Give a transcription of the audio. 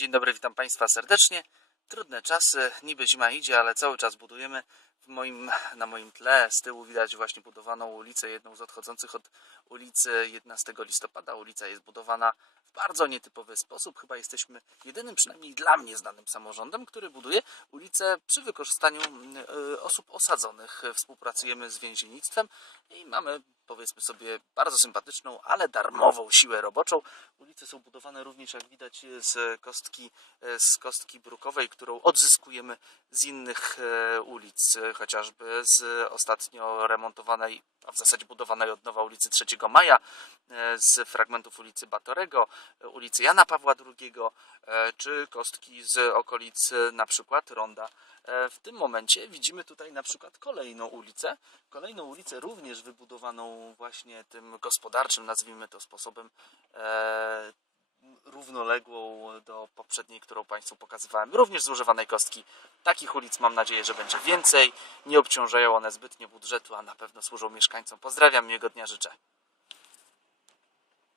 Dzień dobry, witam Państwa serdecznie. Trudne czasy, niby zima idzie, ale cały czas budujemy. Moim, na moim tle z tyłu widać właśnie budowaną ulicę, jedną z odchodzących od ulicy 11 listopada. Ulica jest budowana bardzo nietypowy sposób. Chyba jesteśmy jedynym, przynajmniej dla mnie znanym samorządem, który buduje ulicę przy wykorzystaniu mm, y, osób osadzonych. Współpracujemy z więziennictwem i mamy powiedzmy sobie bardzo sympatyczną, ale darmową siłę roboczą. Ulice są budowane również, jak widać, z kostki, z kostki brukowej, którą odzyskujemy z innych e, ulic, chociażby z ostatnio remontowanej, a w zasadzie budowanej od nowa ulicy 3 Maja, z fragmentów ulicy Batorego, e, ulicy Jana Pawła II, e, czy kostki z okolic e, na przykład Ronda. E, W tym momencie widzimy tutaj na przykład kolejną ulicę, kolejną ulicę również wybudowaną właśnie tym gospodarczym, nazwijmy to sposobem e, równoległą do poprzedniej, którą Państwu pokazywałem, również z używanej kostki. Takich ulic mam nadzieję, że będzie więcej. Nie obciążają one zbytnio budżetu, a na pewno służą mieszkańcom. Pozdrawiam, miłego dnia życzę.